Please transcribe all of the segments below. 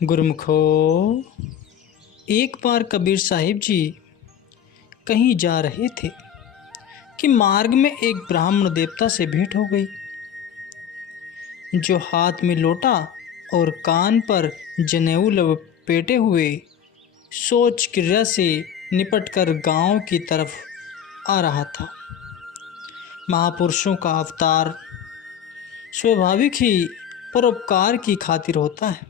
गुरमुखो, एक बार कबीर साहिब जी कहीं जा रहे थे कि मार्ग में एक ब्राह्मण देवता से भेंट हो गई, जो हाथ में लोटा और कान पर जनेऊ लपेटे हुए सोच क्रिया से निपटकर गांव की तरफ आ रहा था। महापुरुषों का अवतार स्वाभाविक ही परोपकार की खातिर होता है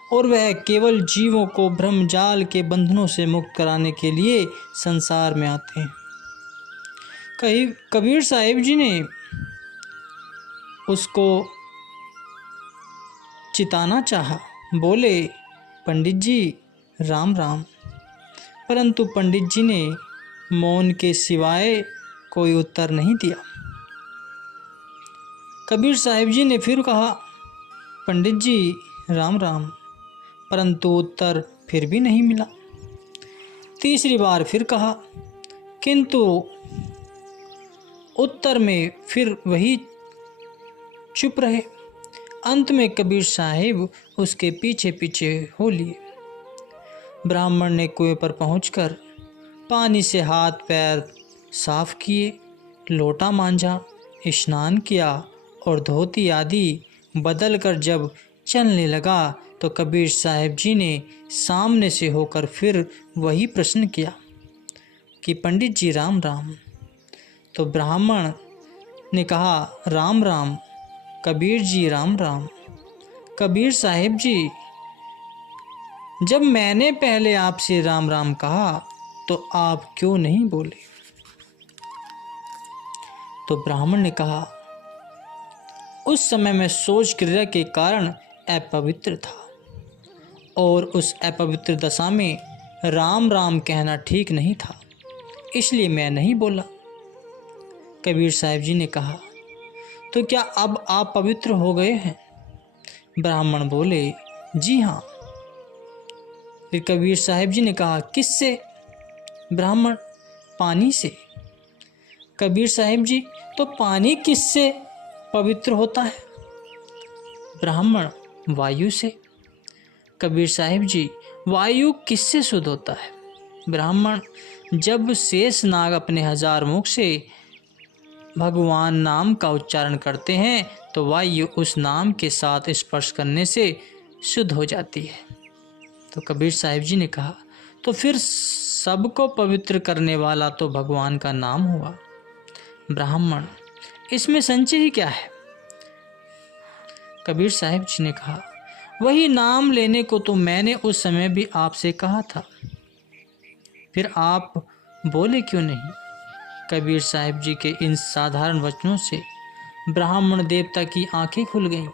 और वह केवल जीवों को ब्रह्मजाल के बंधनों से मुक्त कराने के लिए संसार में आते हैं। कबीर साहिब जी ने उसको चिताना चाहा, बोले, पंडित जी राम राम। परंतु पंडित जी ने मौन के सिवाय कोई उत्तर नहीं दिया। कबीर साहिब जी ने फिर कहा, पंडित जी राम राम, परंतु उत्तर फिर भी नहीं मिला। तीसरी बार फिर कहा, किंतु उत्तर में फिर वही चुप रहे। अंत में कबीर साहिब उसके पीछे पीछे हो लिए। ब्राह्मण ने कुएं पर पहुंचकर पानी से हाथ पैर साफ किए, लोटा मांझा, स्नान किया और धोती आदि बदल कर जब चलने लगा तो कबीर साहिब जी ने सामने से होकर फिर वही प्रश्न किया कि पंडित जी राम राम। तो ब्राह्मण ने कहा, राम राम। कबीर जी राम राम। कबीर साहिब जी, जब मैंने पहले आपसे राम राम कहा तो आप क्यों नहीं बोले? तो ब्राह्मण ने कहा, उस समय मैं सोच क्रिया के कारण अपवित्र था और उस अपवित्र दशा में राम राम कहना ठीक नहीं था, इसलिए मैं नहीं बोला। कबीर साहिब जी ने कहा, तो क्या अब आप पवित्र हो गए हैं? ब्राह्मण बोले, जी हाँ। फिर कबीर साहिब जी ने कहा, किससे? ब्राह्मण, पानी से। कबीर साहिब जी, तो पानी किससे पवित्र होता है? ब्राह्मण, वायु से। कबीर साहिब जी, वायु किससे शुद्ध होता है? ब्राह्मण, जब शेष नाग अपने 1000 मुख से भगवान नाम का उच्चारण करते हैं तो वायु उस नाम के साथ स्पर्श करने से शुद्ध हो जाती है। तो कबीर साहिब जी ने कहा, तो फिर सबको पवित्र करने वाला तो भगवान का नाम हुआ। ब्राह्मण, इसमें संशय ही क्या है? कबीर साहिब जी ने कहा, वही नाम लेने को तो मैंने उस समय भी आपसे कहा था, फिर आप बोले क्यों नहीं? कबीर साहिब जी के इन साधारण वचनों से ब्राह्मण देवता की आंखें खुल गईं,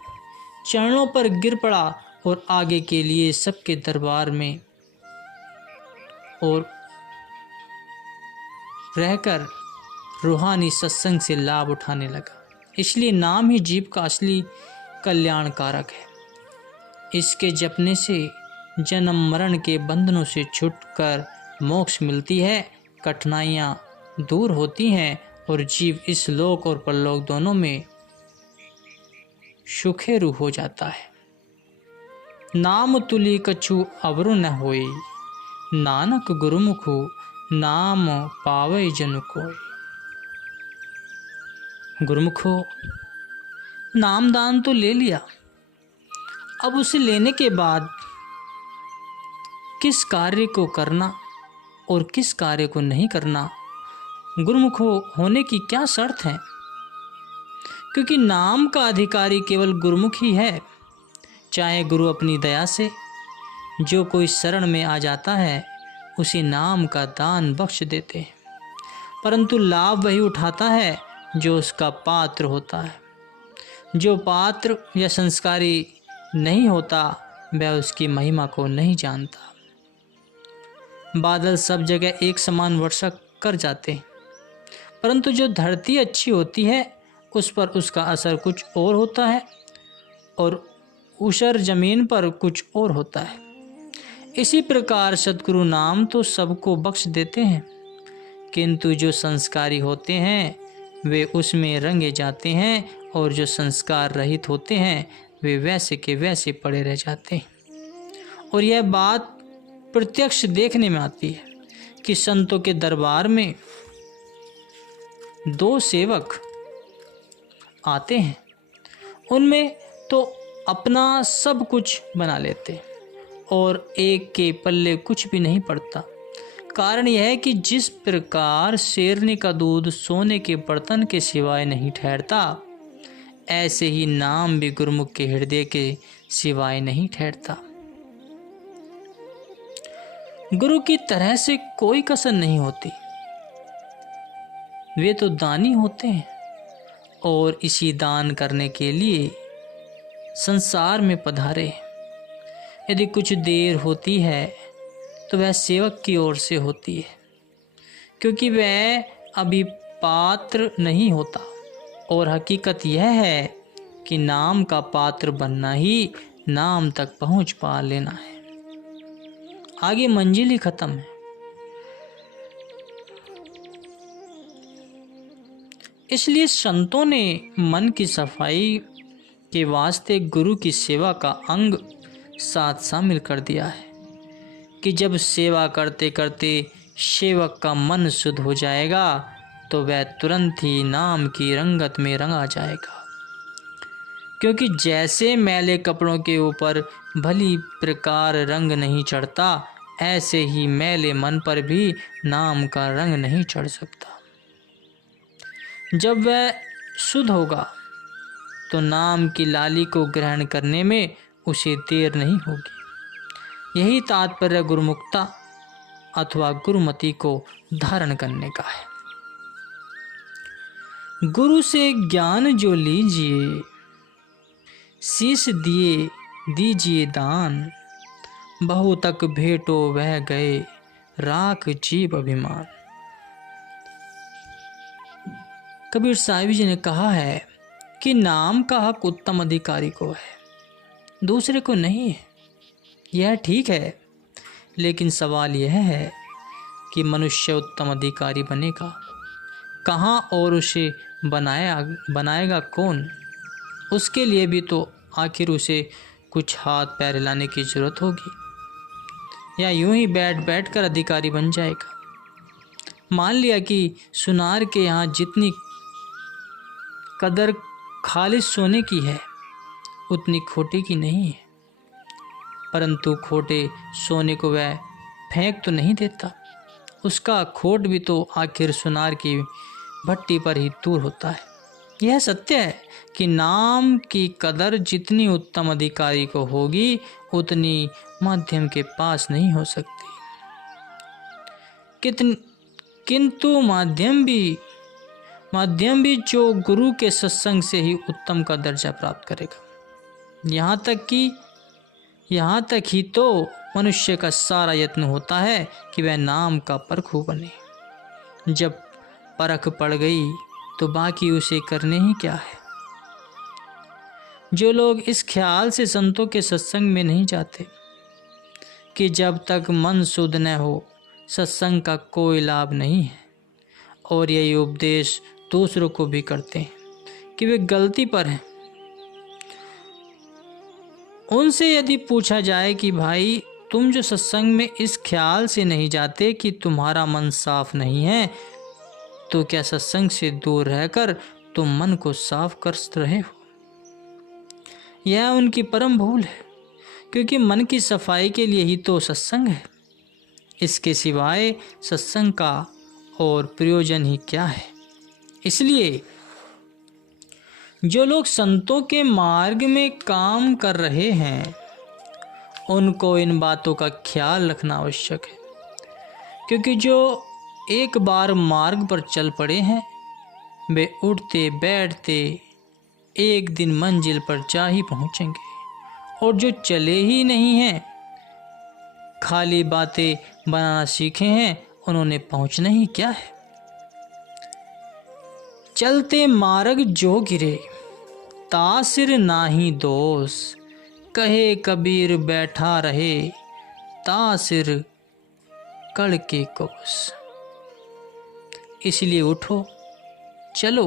चरणों पर गिर पड़ा और आगे के लिए सबके दरबार में और रहकर रूहानी सत्संग से लाभ उठाने लगा। इसलिए नाम ही जीव का असली कल्याणकारक है। इसके जपने से जन्म मरण के बंधनों से छूटकर मोक्ष मिलती है, कठिनाइयाँ दूर होती हैं और जीव इस लोक और परलोक दोनों में सुखेरु हो जाता है। नाम तुली कछु अवरु न होई, नानक गुरुमुखु नाम पावै जनु कोय। गुरुमुखो, नामदान तो ले लिया, अब उसे लेने के बाद किस कार्य को करना और किस कार्य को नहीं करना, गुरुमुखो होने की क्या शर्त है? क्योंकि नाम का अधिकारी केवल गुरुमुख ही है। चाहे गुरु अपनी दया से जो कोई शरण में आ जाता है उसी नाम का दान बख्श देते हैं, परंतु लाभ वही उठाता है जो उसका पात्र होता है। जो पात्र या संस्कारी नहीं होता वह उसकी महिमा को नहीं जानता। बादल सब जगह एक समान वर्षा कर जाते हैं, परंतु जो धरती अच्छी होती है उस पर उसका असर कुछ और होता है और ऊसर जमीन पर कुछ और होता है। इसी प्रकार सद्गुरु नाम तो सबको बख्श देते हैं, किंतु जो संस्कारी होते हैं वे उसमें रंगे जाते हैं और जो संस्कार रहित होते हैं वे वैसे के वैसे पड़े रह जाते हैं। और यह बात प्रत्यक्ष देखने में आती है कि संतों के दरबार में 2 सेवक आते हैं, उनमें तो अपना सब कुछ बना लेते और एक के पल्ले कुछ भी नहीं पड़ता। कारण यह है कि जिस प्रकार शेरनी का दूध सोने के बर्तन के सिवाय नहीं ठहरता, ऐसे ही नाम भी गुरुमुख के हृदय के सिवाय नहीं ठहरता। गुरु की तरह से कोई कसर नहीं होती। वे तो दानी होते हैं और इसी दान करने के लिए संसार में पधारे। यदि कुछ देर होती है तो वह सेवक की ओर से होती है, क्योंकि वह अभी पात्र नहीं होता। और हकीकत यह है कि नाम का पात्र बनना ही नाम तक पहुंच पा लेना है। आगे मंजिल ही खत्म है। इसलिए संतों ने मन की सफाई के वास्ते गुरु की सेवा का अंग साथ शामिल कर दिया है कि जब सेवा करते करते सेवक का मन शुद्ध हो जाएगा तो वह तुरंत ही नाम की रंगत में रंगा जाएगा। क्योंकि जैसे मैले कपड़ों के ऊपर भली प्रकार रंग नहीं चढ़ता, ऐसे ही मैले मन पर भी नाम का रंग नहीं चढ़ सकता। जब वह शुद्ध होगा तो नाम की लाली को ग्रहण करने में उसे देर नहीं होगी। यही तात्पर्य गुरुमुक्ता अथवा गुरुमति को धारण करने का है। गुरु से ज्ञान जो लीजिए, शीश दिए दीजिए दान, बहु तक भेटो वह गए राख जीव अभिमान। कबीर साहिब जी ने कहा है कि नाम का हक उत्तम अधिकारी को है, दूसरे को नहीं है। यह ठीक है, लेकिन सवाल यह है कि मनुष्य उत्तम अधिकारी बनेगा कहाँ और उसे बनाएगा कौन? उसके लिए भी तो आखिर उसे कुछ हाथ पैर हिलाने की जरूरत होगी, या यूं ही बैठ कर अधिकारी बन जाएगा। मान लिया कि सुनार के यहाँ जितनी कदर खालिस सोने की है उतनी खोटे की नहीं है, परंतु खोटे सोने को वह फेंक तो नहीं देता। उसका खोट भी तो आखिर सुनार की भट्टी पर ही दूर होता है। यह सत्य है कि नाम की कदर जितनी उत्तम अधिकारी को होगी उतनी मध्यम के पास नहीं हो सकती। किंतु माध्यम भी जो गुरु के सत्संग से ही उत्तम का दर्जा प्राप्त करेगा। यहाँ तक ही तो मनुष्य का सारा यत्न होता है कि वह नाम का परखू बने। जब परख पड़ गई तो बाकी उसे करने ही क्या है। जो लोग इस ख्याल से संतों के सत्संग में नहीं जाते कि जब तक मन शुद्ध न हो सत्संग का कोई लाभ नहीं है, और यही उपदेश दूसरों को भी करते हैं कि वे गलती पर हैं, उनसे यदि पूछा जाए कि भाई तुम जो सत्संग में इस ख्याल से नहीं जाते कि तुम्हारा मन साफ नहीं है, तो क्या सत्संग से दूर रहकर तुम मन को साफ कर रहे हो? यह उनकी परम भूल है, क्योंकि मन की सफाई के लिए ही तो सत्संग है। इसके सिवाय सत्संग का और प्रयोजन ही क्या है। इसलिए जो लोग संतों के मार्ग में काम कर रहे हैं उनको इन बातों का ख्याल रखना आवश्यक है, क्योंकि जो एक बार मार्ग पर चल पड़े हैं वे उठते बैठते एक दिन मंजिल पर जा ही पहुंचेंगे, और जो चले ही नहीं हैं, खाली बातें बनाना सीखे हैं, उन्होंने पहुंचना ही क्या है। चलते मार्ग जो गिरे तासिर नाही दोष, कहे कबीर बैठा रहे तासिर कड़ के कोस। इसलिए उठो चलो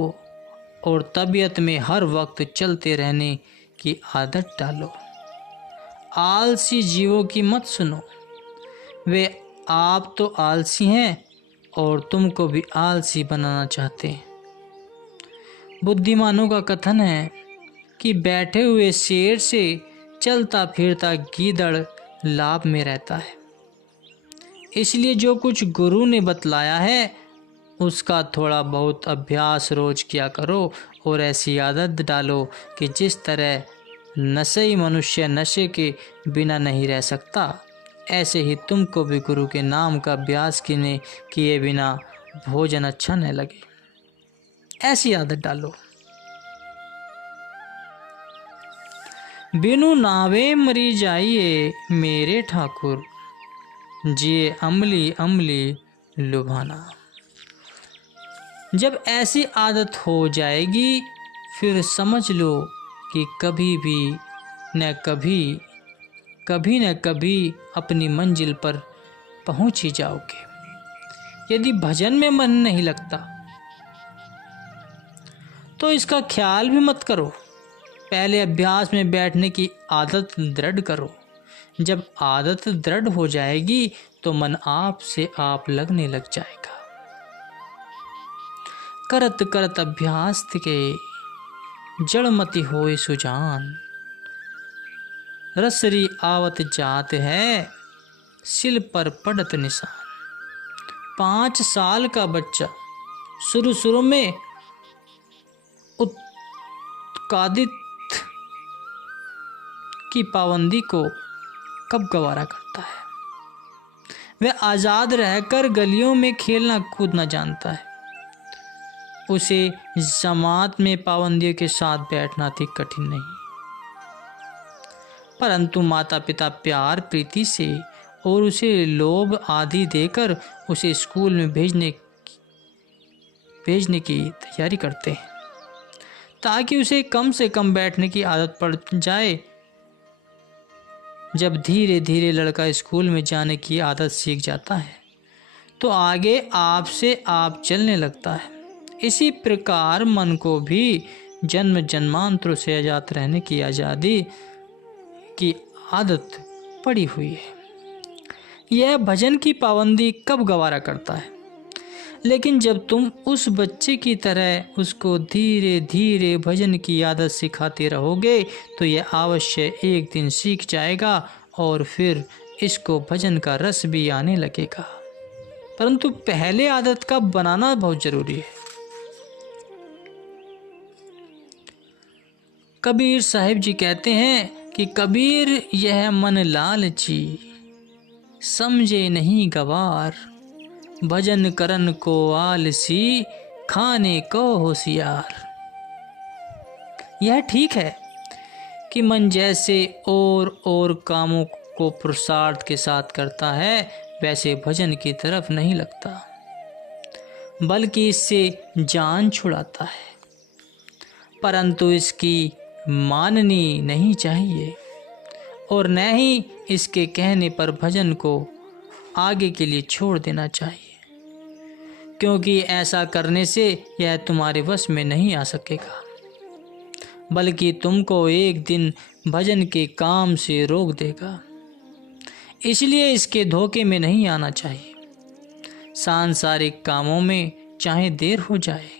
और तबीयत में हर वक्त चलते रहने की आदत डालो। आलसी जीवों की मत सुनो। वे आप तो आलसी हैं और तुमको भी आलसी बनाना चाहते हैं। बुद्धिमानों का कथन है कि बैठे हुए शेर से चलता फिरता गीदड़ लाभ में रहता है। इसलिए जो कुछ गुरु ने बतलाया है उसका थोड़ा बहुत अभ्यास रोज किया करो और ऐसी आदत डालो कि जिस तरह नशेई मनुष्य नशे के बिना नहीं रह सकता, ऐसे ही तुमको भी गुरु के नाम का अभ्यास किए बिना भोजन अच्छा न लगे। ऐसी आदत डालो। बिनु नावे मरी जाइए मेरे ठाकुर, जिए अमली अमली लुभाना। जब ऐसी आदत हो जाएगी फिर समझ लो कि कभी न कभी अपनी मंजिल पर पहुंच ही जाओगे। यदि भजन में मन नहीं लगता तो इसका ख्याल भी मत करो। पहले अभ्यास में बैठने की आदत दृढ़ करो। जब आदत दृढ़ हो जाएगी तो मन आप से आप लगने लग जाएगा। करत करत अभ्यास के जड़मति होए सुजान, रसरी आवत जात है सिल पर पड़त निशान। 5 साल का बच्चा शुरू में उत्कादित की पाबंदी को कब गवारा करता है। वह आजाद रहकर गलियों में खेलना कूदना जानता है। उसे जमात में पाबंदियों के साथ बैठना थी कठिन नहीं, परंतु माता पिता प्यार प्रीति से और उसे लोभ आदि देकर उसे स्कूल में भेजने की तैयारी करते हैं ताकि उसे कम से कम बैठने की आदत पड़ जाए। जब धीरे धीरे लड़का स्कूल में जाने की आदत सीख जाता है तो आगे आप से आप चलने लगता है। इसी प्रकार मन को भी जन्म जन्मांतरों से आजाद रहने की आज़ादी की आदत पड़ी हुई है। यह भजन की पाबंदी कब गवारा करता है। लेकिन जब तुम उस बच्चे की तरह उसको धीरे धीरे भजन की आदत सिखाते रहोगे तो यह अवश्य एक दिन सीख जाएगा और फिर इसको भजन का रस भी आने लगेगा। परंतु पहले आदत का बनाना बहुत जरूरी है। कबीर साहिब जी कहते हैं कि कबीर यह मन लालची, समझे नहीं गवार, भजन करन को आलसी, खाने को होशियार। यह ठीक है कि मन जैसे और कामों को पुरुषार्थ के साथ करता है वैसे भजन की तरफ नहीं लगता, बल्कि इससे जान छुड़ाता है। परंतु इसकी माननी नहीं चाहिए और न ही इसके कहने पर भजन को आगे के लिए छोड़ देना चाहिए, क्योंकि ऐसा करने से यह तुम्हारे वश में नहीं आ सकेगा, बल्कि तुमको एक दिन भजन के काम से रोक देगा। इसलिए इसके धोखे में नहीं आना चाहिए। सांसारिक कामों में चाहे देर हो जाए,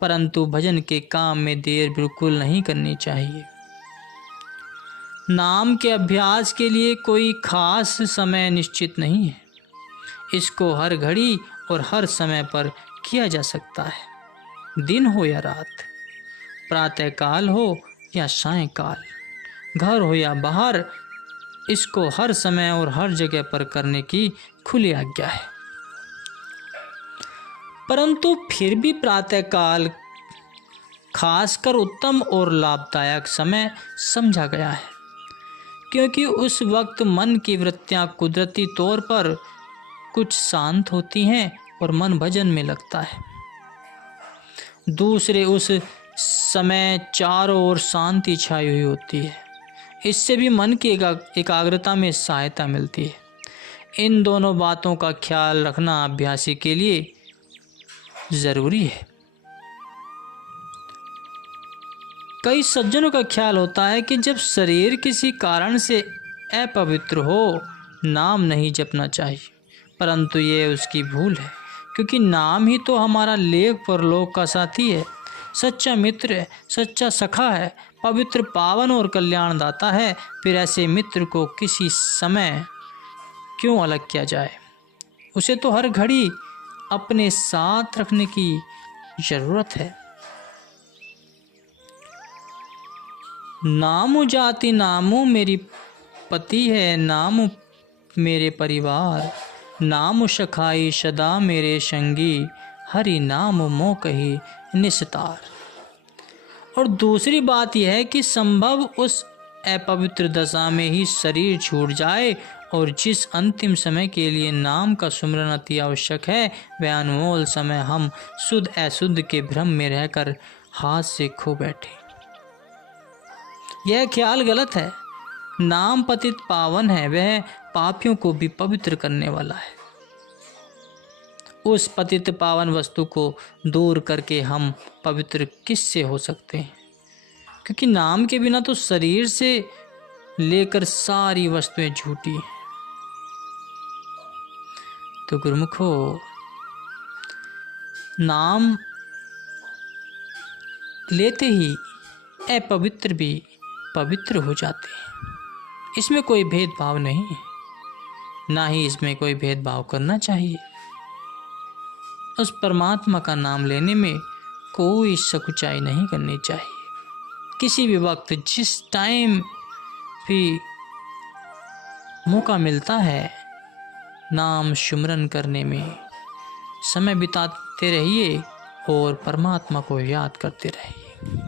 परंतु भजन के काम में देर बिल्कुल नहीं करनी चाहिए। नाम के अभ्यास के लिए कोई खास समय निश्चित नहीं है। इसको हर घड़ी और हर समय पर किया जा सकता है, दिन हो या रात, प्रातःकाल हो या सायंकाल, घर हो या बाहर। इसको हर समय और हर जगह पर करने की खुली आज्ञा है। परंतु फिर भी प्रातःकाल खासकर उत्तम और लाभदायक समय समझा गया है, क्योंकि उस वक्त मन की वृत्तियां कुदरती तौर पर कुछ शांत होती हैं और मन भजन में लगता है। दूसरे उस समय चारों ओर शांति छाई हुई होती है। इससे भी मन की एकाग्रता में सहायता मिलती है। इन दोनों बातों का ख्याल रखना अभ्यासी के लिए जरूरी है। कई सज्जनों का ख्याल होता है कि जब शरीर किसी कारण से अपवित्र हो नाम नहीं जपना चाहिए, परंतु ये उसकी भूल है, क्योंकि नाम ही तो हमारा लेख परलोक का साथी है, सच्चा मित्र है, सच्चा सखा है, पवित्र, पावन और कल्याणदाता है। फिर ऐसे मित्र को किसी समय क्यों अलग किया जाए? उसे तो हर घड़ी अपने साथ रखने की जरूरत है। नामु जाति नामु मेरी पति है, नामु मेरे परिवार, नामु सखाई सदा मेरे संगी, हरि नाम मोह कही निस्तार। और दूसरी बात यह है कि संभव उस अपवित्र दशा में ही शरीर छूट जाए, और जिस अंतिम समय के लिए नाम का सुमिरन अति आवश्यक है, वह अनमोल समय हम शुद्ध अशुद्ध के भ्रम में रहकर हाथ से खो बैठे। यह ख्याल गलत है। नाम पतित पावन है, वह पापियों को भी पवित्र करने वाला है। उस पतित पावन वस्तु को दूर करके हम पवित्र किससे हो सकते हैं? क्योंकि नाम के बिना तो शरीर से लेकर सारी वस्तुएं झूठी हैं। तो गुरुमुखो, नाम लेते ही अपवित्र भी पवित्र हो जाते हैं। इसमें कोई भेदभाव नहीं है, ना ही इसमें कोई भेदभाव करना चाहिए। उस परमात्मा का नाम लेने में कोई सकुचाई नहीं करनी चाहिए। किसी भी वक्त जिस टाइम भी मौका मिलता है, नाम सुमिरन करने में समय बिताते रहिए और परमात्मा को याद करते रहिए।